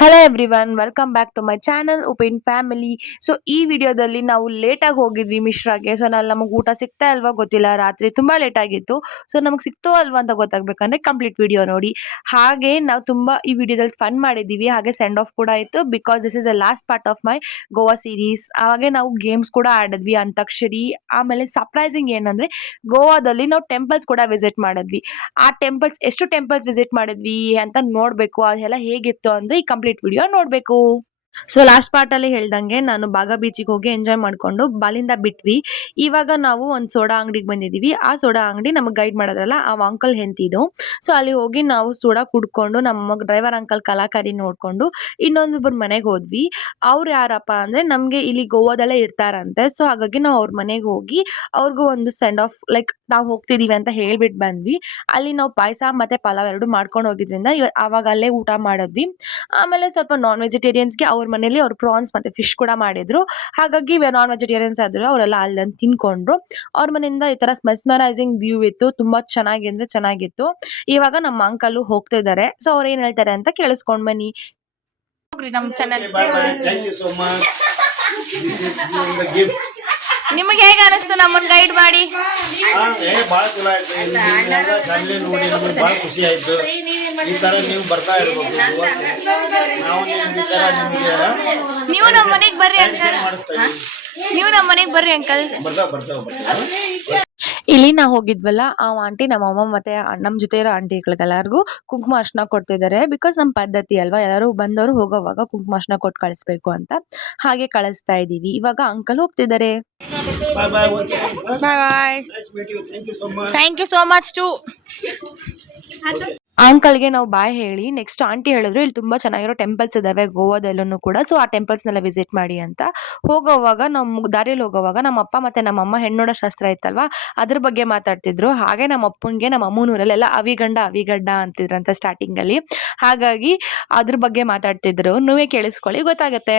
Hello everyone, welcome back to my channel Upin family. So ಈ ವಿಡಿಯೋದಲ್ಲಿ ನಾವು ಲೇಟಾಗಿ ಹೋಗಿದ್ವಿ ಮಿಶ್ರಾಗೆ. ಸೊ ನಮಗೆ ಊಟ ಸಿಗ್ತಾ ಇಲ್ವಾ ಗೊತ್ತಿಲ್ಲ, ರಾತ್ರಿ ತುಂಬಾ ಲೇಟ್ ಆಗಿತ್ತು. ಸೊ ನಮಗೆ ಸಿಕ್ತೋ ಅಲ್ವಾ ಅಂತ ಗೊತ್ತಾಗ್ಬೇಕಂದ್ರೆ ಕಂಪ್ಲೀಟ್ ವಿಡಿಯೋ ನೋಡಿ. ಹಾಗೆ ನಾವು ತುಂಬಾ ಈ ವಿಡಿಯೋದಲ್ಲಿ ಫನ್ ಮಾಡಿದೀವಿ, ಹಾಗೆ ಸೆಂಡ್ ಆಫ್ ಕೂಡ ಇತ್ತು because this is a last part of my Goa series. ಹಾಗೆ ನಾವು ಗೇಮ್ಸ್ ಕೂಡ ಆಡಿದ್ವಿ, ಅಂತಾಕ್ಷರಿ. ಆಮೇಲೆ ಸರ್ಪ್ರೈಸಿಂಗ್ ಏನಂದ್ರೆ ಗೋವಾದಲ್ಲಿ ನಾವು ಟೆಂಪಲ್ಸ್ ಕೂಡ ವಿಸಿಟ್ ಮಾಡಿದ್ವಿ. ಆ ಟೆಂಪಲ್ಸ್ ಎಷ್ಟು ಟೆಂಪಲ್ಸ್ ವಿಸಿಟ್ ಮಾಡಿದ್ವಿ ಅಂತ ನೋಡ್ಬೇಕು, ಅದೆಲ್ಲ ಹೇಗಿತ್ತು ಅಂದ್ರೆ ಈ ಕಂಪ್ಲೀಟ್ ವಿಡಿಯೋ ನೋಡ್ಬೇಕು. ಸೊ ಲಾಸ್ಟ್ ಪಾರ್ಟ್ ಅಲ್ಲಿ ಹೇಳ್ದಂಗೆ ನಾನು ಬಾಗ ಬೀಚಿಗೆ ಹೋಗಿ ಎಂಜಾಯ್ ಮಾಡ್ಕೊಂಡು ಬಾಲಿಂದ ಬಿಟ್ವಿ. ಇವಾಗ ನಾವು ಒಂದು ಸೋಡಾ ಅಂಗಡಿಗೆ ಬಂದಿದೀವಿ. ಆ ಸೋಡಾ ಅಂಗಡಿ ನಮಗೆ ಗೈಡ್ ಮಾಡೋದ್ರಲ್ಲ ಆ ಅಂಕಲ್ ಹೆಂತಿದು. ಸೊ ಅಲ್ಲಿ ಹೋಗಿ ನಾವು ಸೋಡಾ ಕುಡ್ಕೊಂಡು ನಮ್ಮ ಡ್ರೈವರ್ ಅಂಕಲ್ ಕಲಾಕಾರಿ ನೋಡ್ಕೊಂಡು ಇನ್ನೊಂದೊಬ್ಬರ ಮನೆಗೆ ಹೋದ್ವಿ. ಅವ್ರು ಯಾರಪ್ಪ ಅಂದ್ರೆ ನಮ್ಗೆ ಇಲ್ಲಿ ಗೋವಾದಲ್ಲೇ ಇರ್ತಾರಂತೆ. ಸೊ ಹಾಗಾಗಿ ನಾವು ಅವ್ರ ಮನೆಗೆ ಹೋಗಿ ಅವ್ರಿಗೂ ಒಂದು ಸೆಂಡ್ ಆಫ್ ಲೈಕ್ ನಾವು ಹೋಗ್ತಿದೀವಿ ಅಂತ ಹೇಳ್ಬಿಟ್ಟು ಬಂದ್ವಿ. ಅಲ್ಲಿ ನಾವು ಪಾಯಸ ಮತ್ತೆ ಪಲಾವ್ ಎರಡು ಮಾಡ್ಕೊಂಡು ಹೋಗಿದ್ರಿಂದ ಅವಾಗ ಅಲ್ಲೇ ಊಟ ಮಾಡಿದ್ವಿ. ಆಮೇಲೆ ಸ್ವಲ್ಪ ನಾನ್ ವೆಜಿಟೇರಿಯನ್ಸ್ಗೆ ಅವ್ರ ಮನೇಲಿ ಅವ್ರು ಪ್ರಾನ್ಸ್ ಮತ್ತೆ ಫಿಶ್ ಕೂಡ ಮಾಡಿದ್ರು. ಹಾಗಾಗಿ ನಾನ್ ವೆಜಿಟೇರಿಯನ್ಸ್ ಆದ್ರು ಅವರೆಲ್ಲ ಅಲ್ಲಿ ತಿನ್ಕೊಂಡ್ರು. ಅವ್ರ ಮನೆಯಿಂದ ಈ ತರ ಮೆಸ್ಮರೈಸಿಂಗ್ ವ್ಯೂ ಇತ್ತು, ತುಂಬಾ ಚೆನ್ನಾಗಿ ಅಂದ್ರೆ ಚೆನ್ನಾಗಿತ್ತು. ಇವಾಗ ನಮ್ಮ ಅಂಕಲ್ ಹೋಗ್ತಾ ಇದಾರೆ. ಸೊ ಅವ್ರು ಏನ್ ಹೇಳ್ತಾರೆ ಅಂತ ಕೇಳಿಸ್ಕೊಂಡ್ ಬನ್ನಿ. ಹೋಗ್ರಿ ನಮ್ಮ channel. Thank you so much. This is the gift. ನಿಮಗೆ ಹೇಗೆ ಅನಿಸ್ತು ನಮ್ಮನ್ನ ಗೈಡ್ ಮಾಡಿ? ಭಾಳ ಚಲೋ ಆಯ್ತು. ಫ್ಯಾಮಿಲಿ ನೋಡಿ ನಮಗೆ ಭಾಳ ಖುಷಿ ಆಯ್ತು. ಈ ತರ ನೀವು ಬರ್ತಾ ಇರ್ಬೇಕು. ನಾವು ಈ ತರ ನಿಮಗೆ ನೀವು ನಮ್ಮ ಮನೆಗೆ ಬರ್ರಿ ಅಂಕಲ್. ನೀವು ನಮ್ಮ ಮನೆಗೆ ಬರ್ರಿ ಅಂಕಲ್. ಬರ್ತಾವ. ಇಲ್ಲಿ ನಾವು ಹೋಗಿದ್ವಲ್ಲ, ಆ ಆಂಟಿ ನಮ್ಮಮ್ಮ ಮತ್ತೆ ನಮ್ಮ ಜೊತೆ ಇರೋ ಆಂಟಿಗಳಿಗೆಲ್ಲರಿಗೂ ಕುಂಕುಮ ಅರ್ಶನ ಕೊಡ್ತಿದ್ದಾರೆ. ಬಿಕಾಸ್ ನಮ್ಮ ಪದ್ಧತಿ ಅಲ್ವಾ, ಎಲ್ಲರೂ ಬಂದವರು ಹೋಗೋವಾಗ ಕುಂಕುಮ ಅರ್ಶನ ಕೊಟ್ಟು ಕಳಿಸ್ಬೇಕು ಅಂತ. ಹಾಗೆ ಕಳಿಸ್ತಾ ಇದೀವಿ. ಇವಾಗ ಅಂಕಲ್ ಹೋಗ್ತಿದ್ದಾರೆ. Bye bye. Bye bye. Nice meet you. Thank you so much. Thank you so much to ಅಂಕಲ್ಗೆ ನಾವು ಬಾಯ್ ಹೇಳಿ ನೆಕ್ಸ್ಟ್ ಆಂಟಿ ಹೇಳಿದ್ರು ಇಲ್ಲಿ ತುಂಬಾ ಚೆನ್ನಾಗಿರೋ ಟೆಂಪಲ್ಸ್ ಇದಾವೆ ಗೋವಾದಲ್ಲೂ ಕೂಡ. ಸೊ ಆ ಟೆಂಪಲ್ಸ್ನೆಲ್ಲ ವಿಸಿಟ್ ಮಾಡಿ ಅಂತ. ಹೋಗೋವಾಗ ನಮ್ಮ ದಾರಿಯಲ್ಲಿ ಹೋಗೋವಾಗ ನಮ್ಮ ಅಪ್ಪ ಮತ್ತೆ ನಮ್ಮಮ್ಮ ಹೆಣ್ಣೋಡ ಶಾಸ್ತ್ರ ಇತ್ತಲ್ವಾ, ಅದ್ರ ಬಗ್ಗೆ ಮಾತಾಡ್ತಿದ್ರು. ಹಾಗೆ ನಮ್ಮ ಅಪ್ಪನಿಗೆ ನಮ್ಮ ಅಮ್ಮನೂರಲ್ಲೆಲ್ಲ ಅವಿಗಡ್ಡ ಅಂತಿದ್ರಂತ ಸ್ಟಾರ್ಟಿಂಗ್ ಅಲ್ಲಿ. ಹಾಗಾಗಿ ಅದ್ರ ಬಗ್ಗೆ ಮಾತಾಡ್ತಿದ್ರು. ನೀವೇ ಕೇಳಿಸ್ಕೊಳ್ಳಿ, ಗೊತ್ತಾಗತ್ತೆ.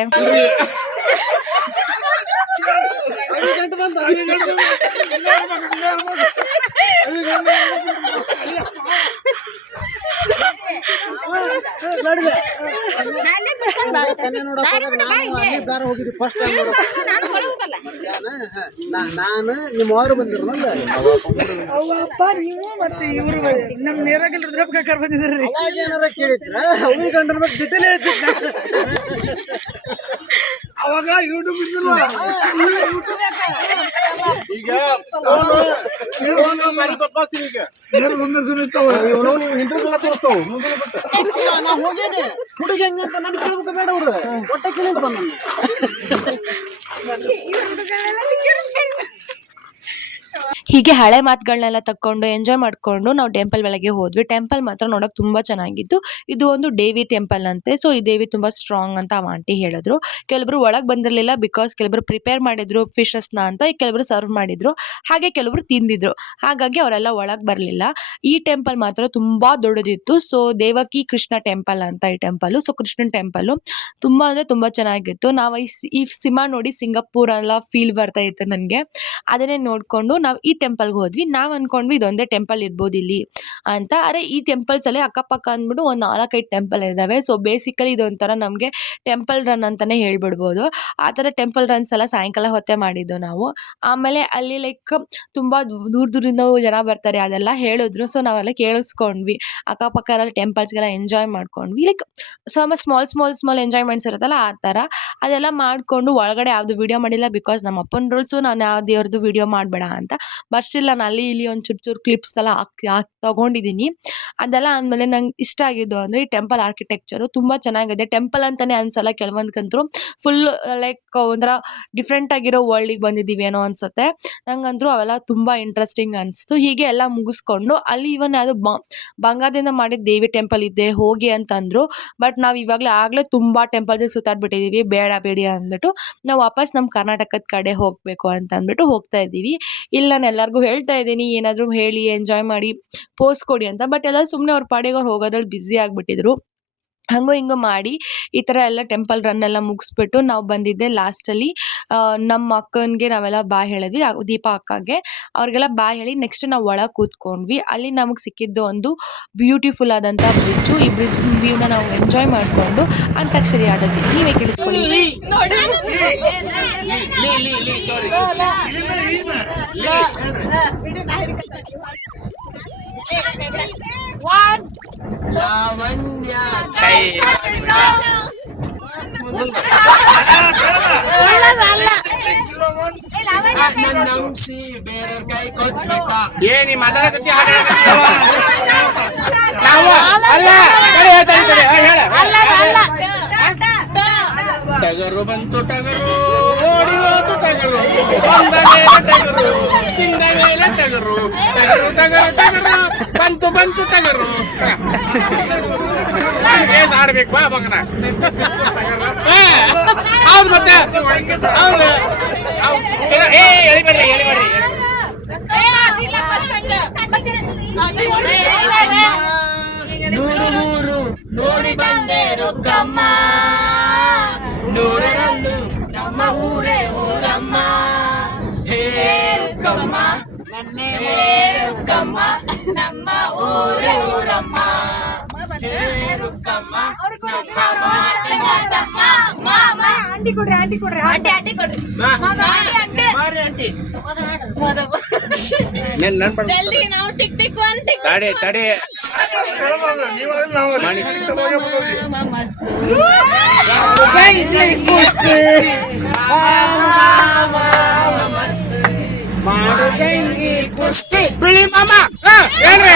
ನಾನು ನಿಮ್ಮ ಅವ್ರು ಬಂದಿರಲ್ಲ ಅವಪ್ಪ ನೀವು ಮತ್ತೆ ಇವರು ನಮ್ಮ ನೇರಾಗಲ್ ರುದ್ರಪ್ಪ ಕಾಕರ್ ಬಂದಿದ್ರಿ. ಅವಾಗ ಏನಾರ ಕೇಳಿದ್ರ ಅವ್ರಿಗೆ ಗಂಡನ ಬಗ್ಗೆ ಡಿಟೇಲ್ ಹೇಳ್ತಿದ್ದ. ಅವಾಗ ಯೂಟ್ಯೂಬ್ ಇದ್ದಿಲ್ವಾ? ಈಗ ನಾ ಹೋಗೇನೆ ಹುಡುಗಿ ಹೆಂಗಂತ ನನ್ ಕೇಳ್ಬೇಕು ಬೇಡ, ಅವ್ರು ಹೊಟ್ಟೆ ಕೇಳಿದ್ ಬಂದ. ಹೀಗೆ ಹಳೆ ಮಾತುಗಳನ್ನೆಲ್ಲ ತಕ್ಕೊಂಡು ಎಂಜಾಯ್ ಮಾಡ್ಕೊಂಡು ನಾವು ಟೆಂಪಲ್ ಒಳಗೆ ಹೋದ್ವಿ. ಟೆಂಪಲ್ ಮಾತ್ರ ನೋಡಕ್ ತುಂಬಾ ಚೆನ್ನಾಗಿತ್ತು. ಇದು ಒಂದು ದೇವಿ ಟೆಂಪಲ್ ಅಂತೆ. ಸೊ ಈ ದೇವಿ ತುಂಬಾ ಸ್ಟ್ರಾಂಗ್ ಅಂತ ಆಂಟಿ ಹೇಳಿದ್ರು. ಕೆಲವರು ಒಳಗ್ ಬಂದಿರ್ಲಿಲ್ಲ ಬಿಕಾಸ್ ಕೆಲವರು ಪ್ರಿಪೇರ್ ಮಾಡಿದ್ರು ಫಿಶಸ್ ನ ಅಂತ, ಕೆಲವರು ಸರ್ವ್ ಮಾಡಿದ್ರು, ಹಾಗೆ ಕೆಲವರು ತಿಂದಿದ್ರು. ಹಾಗಾಗಿ ಅವರೆಲ್ಲ ಒಳಗ್ ಬರ್ಲಿಲ್ಲ. ಈ ಟೆಂಪಲ್ ಮಾತ್ರ ತುಂಬಾ ದೊಡ್ಡದಿತ್ತು. ಸೊ ದೇವಕಿ ಕೃಷ್ಣ ಟೆಂಪಲ್ ಅಂತ ಈ ಟೆಂಪಲ್. ಸೊ ಕೃಷ್ಣನ್ ಟೆಂಪಲ್ ತುಂಬಾ ಅಂದ್ರೆ ತುಂಬಾ ಚೆನ್ನಾಗಿತ್ತು. ನಾವು ಈ ಸಿನಿಮಾ ನೋಡಿ ಸಿಂಗಾಪುರ್ ಎಲ್ಲ ಫೀಲ್ ಬರ್ತಾ ಇತ್ತು ನನ್ಗೆ. ಅದನ್ನೇ ನೋಡ್ಕೊಂಡು ನಾವು ಈ ಟೆಂಪಲ್ಗೆ ಹೋದ್ವಿ. ನಾವ್ ಅನ್ಕೊಂಡ್ವಿ ಇದೊಂದೇ ಟೆಂಪಲ್ ಇರ್ಬೋದು ಇಲ್ಲಿ ಅಂತ. ಅರೆ ಈ ಟೆಂಪಲ್ಸ್ ಅಲ್ಲಿ ಅಕ್ಕಪಕ್ಕ ಅಂದ್ಬಿಟ್ಟು ಒಂದ್ 4-5 ಟೆಂಪಲ್ ಇದಾವೆ. ಸೊ ಬೇಸಿಕಲಿ ಇದೊಂಥರ ನಮ್ಗೆ ಟೆಂಪಲ್ ರನ್ ಅಂತಾನೆ ಹೇಳ್ಬಿಡ್ಬೋದು. ಆ ತರ ಟೆಂಪಲ್ ರನ್ಸ್ ಎಲ್ಲ ಸಾಯಂಕಾಲ ಹೊತ್ತೆ ಮಾಡಿದ್ದು ನಾವು. ಆಮೇಲೆ ಅಲ್ಲಿ ಲೈಕ್ ತುಂಬಾ ದೂರದಿಂದ ಜನ ಬರ್ತಾರೆ ಅದೆಲ್ಲ ಹೇಳಿದ್ರು. ಸೊ ನಾವೆಲ್ಲ ಕೇಳಿಸ್ಕೊಂಡ್ವಿ. ಅಕ್ಕಪಕ್ಕ ಎಲ್ಲ ಟೆಂಪಲ್ಸ್ಗೆಲ್ಲ ಎಂಜಾಯ್ ಮಾಡ್ಕೊಂಡ್ವಿ. ಲೈಕ್ ಸ್ಮಾಲ್ ಎಂಜಾಯ್ಮೆಂಟ್ಸ್ ಇರುತ್ತಲ್ಲ ಆ ತರ ಅದೆಲ್ಲ ಮಾಡ್ಕೊಂಡು. ಒಳಗಡೆ ಯಾವ್ದು ವಿಡಿಯೋ ಮಾಡಿಲ್ಲ ಬಿಕಾಸ್ ನಮ್ಮ ಅಪ್ಪನ ರೂಲ್ಸು, ನಾನು ಯಾವ ದೇವ್ರದ್ದು ವಿಡಿಯೋ ಮಾಡಬೇಡ ಅಂತ. ಬಟ್ ಸ್ಟಿಲ್ ನಾನು ಅಲ್ಲಿ ಇಲ್ಲಿ ಒಂದು ಚೂರು ಕ್ಲಿಪ್ಸ್ ಎಲ್ಲ ತಗೊಂಡಿದ್ದೀನಿ. ಅದೆಲ್ಲ ಆದ್ಮೇಲೆ ನಂಗೆ ಇಷ್ಟ ಆಗಿದ್ದು ಅಂದ್ರೆ ಈ ಟೆಂಪಲ್ ಆರ್ಕಿಟೆಕ್ಚರು ತುಂಬಾ ಚೆನ್ನಾಗಿದೆ. ಟೆಂಪಲ್ ಅಂತಾನೆ ಅನ್ಸಲ್ಲ, ಕೆಲವೊಂದ್ಕಂತೂ ಫುಲ್ ಲೈಕ್ ಒಂಥರ ಡಿಫ್ರೆಂಟ್ ಆಗಿರೋ ವರ್ಲ್ಡಿಗೆ ಬಂದಿದ್ದೀವಿ ಏನೋ ಅನ್ಸುತ್ತೆ. ನಂಗಂತೂ ಅವೆಲ್ಲ ತುಂಬಾ ಇಂಟ್ರೆಸ್ಟಿಂಗ್ ಅನಿಸ್ತು. ಹೀಗೆ ಎಲ್ಲ ಮುಗಿಸ್ಕೊಂಡು ಅಲ್ಲಿ ಇವನ್ ಯಾವುದು ಬಂಗಾರದಿಂದ ಮಾಡಿದ ದೇವಿ ಟೆಂಪಲ್ ಇದೆ ಹೋಗಿ ಅಂತಂದ್ರು. ಬಟ್ ನಾವು ಆಗ್ಲೇ ತುಂಬಾ ಟೆಂಪಲ್ಸ್ ಸುತ್ತಾಡ್ಬಿಟ್ಟಿದೀವಿ, ಬೇಡ ಬೇಡಿ ಅಂದ್ಬಿಟ್ಟು ನಾವು ವಾಪಸ್ ನಮ್ಮ ಕರ್ನಾಟಕದ ಕಡೆ ಹೋಗ್ಬೇಕು ಅಂತ ಅಂದ್ಬಿಟ್ಟು ಹೋಗ್ತಾ ಇದ್ದೀವಿ. ಇಲ್ಲಿ ನಾನು ಎಲ್ಲರಿಗೂ ಹೇಳ್ತಾ ಇದ್ದೀನಿ ಏನಾದರೂ ಹೇಳಿ ಎಂಜಾಯ್ ಮಾಡಿ ಪೋಸ್ ಕೊಡಿ ಅಂತ. ಬಟ್ ಎಲ್ಲ ಸುಮ್ಮನೆ ಅವ್ರ ಪಾಡಿಗೆ ಅವ್ರು ಹೋಗೋದ್ರಲ್ಲಿ ಬ್ಯುಸಿ ಆಗಿಬಿಟ್ಟಿದ್ರು. ಹಂಗೋ ಹಿಂಗೋ ಮಾಡಿ ಈ ಥರ ಎಲ್ಲ ಟೆಂಪಲ್ ರನ್ ಎಲ್ಲ ಮುಗಿಸ್ಬಿಟ್ಟು ನಾವು ಬಂದಿದ್ದೆ ಲಾಸ್ಟಲ್ಲಿ ನಮ್ಮ ಅಕ್ಕನಿಗೆ ನಾವೆಲ್ಲ ಬಾಯ್ ಹೇಳಿದ್ವಿ ದೀಪ ಅಕ್ಕಗೆ ಅವ್ರಿಗೆಲ್ಲ ಬಾಯ್ ಹೇಳಿ ನೆಕ್ಸ್ಟ್ ನಾವು ಒಳಗೆ ಕೂತ್ಕೊಂಡ್ವಿ. ಅಲ್ಲಿ ನಮಗೆ ಸಿಕ್ಕಿದ್ದು ಒಂದು ಬ್ಯೂಟಿಫುಲ್ ಆದಂಥ ಬ್ರಿಡ್ಜು. ಈ ಬ್ರಿಡ್ಜ್ ವ್ಯೂನ ನಾವು ಎಂಜಾಯ್ ಮಾಡಿಕೊಂಡು ಅಂತಾಕ್ಷರಿ ಆಡಿದ್ವಿ. ನೀವೇ ಕೇಳಿಸ್ಕೊಳ್ಳಿ. ಏನಿ ಮಾತಾಡಕತ್ತಿ ಟಗರು ಬಂತು ಟಗರು ಓಡಿ ಹೋತು ಟಗರು ಬಂದ ಮೇಲೆ ಟಗರು ತಿಂದ ಮೇಲೆ ಟಗರು ಟಗರು ಟಗರು ಟಗರು ಬಂತು ಬಂತು ಟಗರು ಆಡ್ಬೇಕು ಬಾ ಮಗನ ಹೌದು ಮತ್ತೆ ಹೌದು ಎಳಿಬೇಡಿ ಎಳಿಬೇಡಿ ನೂರು ನೋಡಿ ಬಂದೆ ರೊಕ್ಕಮ್ಮ ನೂರರನ್ನು ನಮ್ಮ ಊರೇ ಊರಮ್ಮ ಹೇ ರೊಕ್ಕಮ್ಮ ಹೇ ರೊಕ್ಕಮ್ಮ ನಮ್ಮ ಊರೇ ಊರಮ್ಮ ಹೇ ರೊಕ್ಕಮ್ಮ ಆಂಟಿ ಕೊಡ್ರಿ ಆಂಟಿ ಕೊಡ್ರಿ ಆಂಟಿ ಕೊಡ್ರಿ ಜಲ್ದಿ ನಾವು ಟಿಕ್ ಟಿಕ್ ಒನ್ ಟಿಕ್ ತಡೆ ತಡೆ ಬಿಳಿ ಮಾಮ ಏನ್ರಿ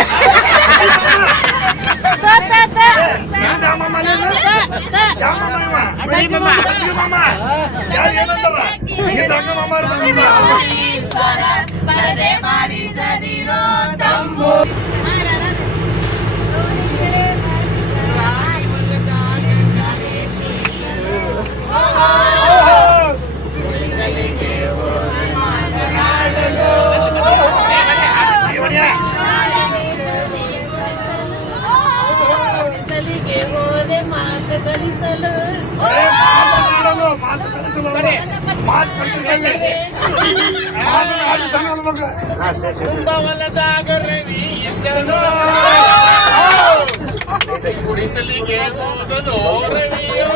ಹೊಲದಾಗ ರವಿ ಇದ್ದನು ಗುಡಿಸಲಿಗೆ ಹೋದನು ರವಿಯೋ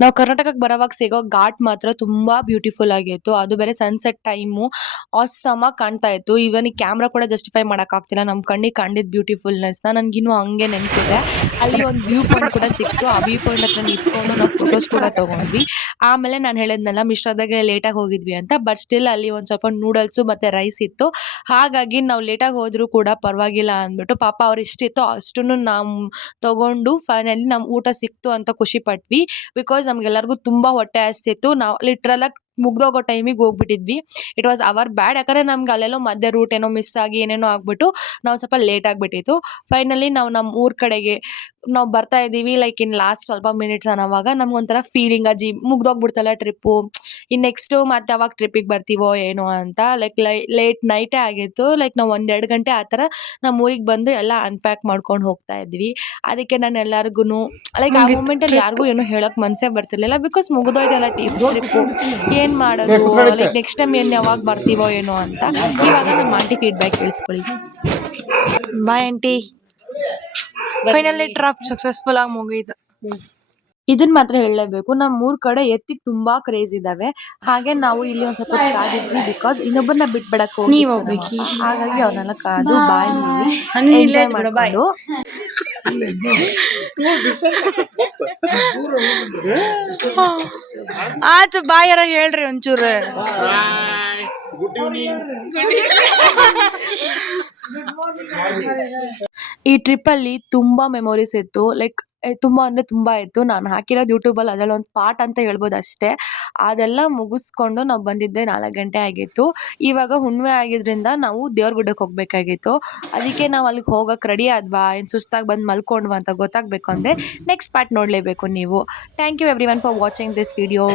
ನಾವು ಕರ್ನಾಟಕಕ್ಕೆ ಬರೋವಾಗ ಸಿಗೋ ಘಾಟ್ ಮಾತ್ರ ತುಂಬಾ ಬ್ಯೂಟಿಫುಲ್ ಆಗಿತ್ತು. ಅದು ಬೇರೆ ಸನ್ಸೆಟ್ ಟೈಮು ಆಸಮ್ ಆಗಿ ಕಾಣ್ತಾ ಇತ್ತು. ಈವನ್ ಈ ಕ್ಯಾಮ್ರಾ ಕೂಡ ಜಸ್ಟಿಫೈ ಮಾಡೋಕ್ಕಾಗ್ತಿಲ್ಲ ನಮ್ಮ ಕಣ್ಣಿಗೆ ಕಂಡಿದ್ದ ಬ್ಯೂಟಿಫುಲ್ನೆಸ್ನ. ನನಗಿನ್ನೂ ಹಂಗೆ ನೆನಪಿದೆ. ಅಲ್ಲಿ ಒಂದು ವ್ಯೂ ಪಾಯಿಂಟ್ ಕೂಡ ಸಿಕ್ತು. ಆ ವ್ಯೂ ಪಾಯಿಂಟ್ ಹತ್ರ ನಿಂತ್ಕೊಂಡು ನಾವು ಫೋಟೋಸ್ ಕೂಡ ತೊಗೊಂಡ್ವಿ. ಆಮೇಲೆ ನಾನು ಹೇಳಿದ್ನಲ್ಲ ಮಿಶ್ರಾದಾಗೆ ಲೇಟಾಗಿ ಹೋಗಿದ್ವಿ ಅಂತ, ಬಟ್ ಸ್ಟಿಲ್ ಅಲ್ಲಿ ಒಂದು ಸ್ವಲ್ಪ ನೂಡಲ್ಸು ಮತ್ತು ರೈಸ್ ಇತ್ತು. ಹಾಗಾಗಿ ನಾವು ಲೇಟಾಗಿ ಹೋದರೂ ಕೂಡ ಪರವಾಗಿಲ್ಲ ಅಂದ್ಬಿಟ್ಟು ಪಾಪ ಅವ್ರು ಎಷ್ಟಿತ್ತು ಅಷ್ಟನ್ನು ನಾವು ತೊಗೊಂಡು ಫೈನಲಿ ನಮ್ಮ ಊಟ ಸಿಕ್ತು ಅಂತ ಖುಷಿ ಪಟ್ವಿ. ಬಿಕಾಸ್ ನಮ್ಗೆಲ್ಲರಿಗೂ ತುಂಬ ಹೊಟ್ಟೆ ಹಸ್ತಿತ್ತು. ನಾವು ಲಿಟ್ರಲಾಗಿ ಮುಗ್ದೋಗೋ ಟೈಮಿಗೆ ಹೋಗ್ಬಿಟ್ಟಿದ್ವಿ. ಇಟ್ ವಾಸ್ ಅವರ್ ಬ್ಯಾಡ್. ಯಾಕಂದರೆ ನಮ್ಗೆ ಅಲ್ಲೆಲ್ಲೋ ಮಧ್ಯೆ ರೂಟ್ ಏನೋ ಮಿಸ್ ಆಗಿ ಏನೇನೋ ಆಗ್ಬಿಟ್ಟು ನಾವು ಸ್ವಲ್ಪ ಲೇಟ್ ಆಗಿಬಿಟ್ಟಿತ್ತು. ಫೈನಲಿ ನಾವು ನಮ್ಮ ಊರ ಕಡೆಗೆ ನಾವು ಬರ್ತಾ ಇದ್ದೀವಿ. ಲೈಕ್ ಇನ್ ಲಾಸ್ಟ್ ಸ್ವಲ್ಪ ಮಿನಿಟ್ಸ್ ಅನ್ನೋವಾಗ ನಮ್ಗೊಂಥರ ಫೀಲಿಂಗ್ ಮುಗ್ದೋಗ್ಬಿಡ್ತಲ್ಲ ಟ್ರಿಪ್ಪು, ಇನ್ನು ನೆಕ್ಸ್ಟು ಮತ್ತೆ ಯಾವಾಗ ಟ್ರಿಪ್ಪಿಗೆ ಬರ್ತೀವೋ ಏನೋ ಅಂತ. ಲೈಕ್ ಲೇಟ್ ನೈಟೇ ಆಗಿತ್ತು. ಲೈಕ್ ನಾವು 1-2 ಗಂಟೆ ಆ ಥರ ನಮ್ಮ ಊರಿಗೆ ಬಂದು ಎಲ್ಲ ಅನ್ಪ್ಯಾಕ್ ಮಾಡ್ಕೊಂಡು ಹೋಗ್ತಾ ಇದ್ವಿ. ಅದಕ್ಕೆ ನಾನು ಎಲ್ಲರಿಗೂ ಲೈಕ್ ಆ ಮೂಮೆಂಟಲ್ಲಿ ಯಾರಿಗೂ ಏನೋ ಹೇಳೋಕೆ ಮನಸ್ಸೇ ಬರ್ತಿರ್ಲಿಲ್ಲ. ಬಿಕಾಸ್ ಮುಗಿದೋಯ್ತಲ್ಲ ಟ್ರಿಪ್ಪು, ಏನು ಮಾಡೋದು, ಲೈಕ್ ನೆಕ್ಸ್ಟ್ ಟೈಮ್ ಯಾವಾಗ ಬರ್ತೀವೋ ಏನೋ ಅಂತ. ಇವಾಗ ನಮ್ಮ ಆಂಟಿ ಫೀಡ್ಬ್ಯಾಕ್ ಕೇಳಿಸ್ಕೊಳ್ಳಿ. Bye aunty. Finally trip successful ಆಗಿ ಮುಗೀತು. ಇದನ್ನ ಮಾತ್ರ ಹೇಳಲೇಬೇಕು, ನಮ್ಮ ಊರ್ ಕಡೆ ಎತ್ತಿಗೆ ತುಂಬಾ ಕ್ರೇಜ್ ಇದಾವೆ. ಹಾಗೆ ನಾವು ಇಲ್ಲಿ ಒಂದ್ ಸ್ವಲ್ಪ ಕಾದಿದ್ವಿ. ಬಿಕಾಸ್ ಇನ್ನೊಬ್ಬರನ್ನ ಬಿಟ್ಬಿಡಕ್ ನೀವ್ ಹೋಗ್ಬೇಕಿ. ಹಾಗಾಗಿ ಅವ್ರನ್ನೆಲ್ಲ ಕಾದು ಬಾಯ್ ಹೇಳಿ ಎಂಜಾಯ್ ಮಾಡ್ಕೊಂಡು ಆತು ಬಾಯರ ಹೇಳ್ರಿ ಒಂಚೂರು. ಈ ಟ್ರಿಪ್ ಅಲ್ಲಿ ತುಂಬಾ ಮೆಮೊರೀಸ್ ಇತ್ತು. ಲೈಕ್ ತುಂಬ ಅಂದರೆ ತುಂಬ ಇತ್ತು. ನಾನು ಹಾಕಿರೋದು ಯೂಟ್ಯೂಬಲ್ಲಿ ಅದರಲ್ಲಿ ಒಂದು ಪಾರ್ಟ್ ಅಂತ ಹೇಳ್ಬೋದು ಅಷ್ಟೇ. ಅದೆಲ್ಲ ಮುಗಿಸ್ಕೊಂಡು ನಾವು ಬಂದಿದ್ದೆ 4 ಗಂಟೆ ಆಗಿತ್ತು. ಇವಾಗ ಹುಣ್ಣಿಮೆ ಆಗಿದ್ದರಿಂದ ನಾವು ದೇವ್ರ ಗುಡ್ಡಕ್ಕೆ ಹೋಗಬೇಕಾಗಿತ್ತು. ಅದಕ್ಕೆ ನಾವು ಅಲ್ಲಿಗೆ ಹೋಗಕ್ಕೆ ರೆಡಿ ಆದ್ವಾ, ಏನು ಸುಸ್ತಾಗಿ ಬಂದು ಮಲ್ಕೊಂಡ್ವಾ ಅಂತ ಗೊತ್ತಾಗಬೇಕು ಅಂದರೆ ನೆಕ್ಸ್ಟ್ ಪಾರ್ಟ್ ನೋಡಲೇಬೇಕು ನೀವು. Thank you everyone for watching this video.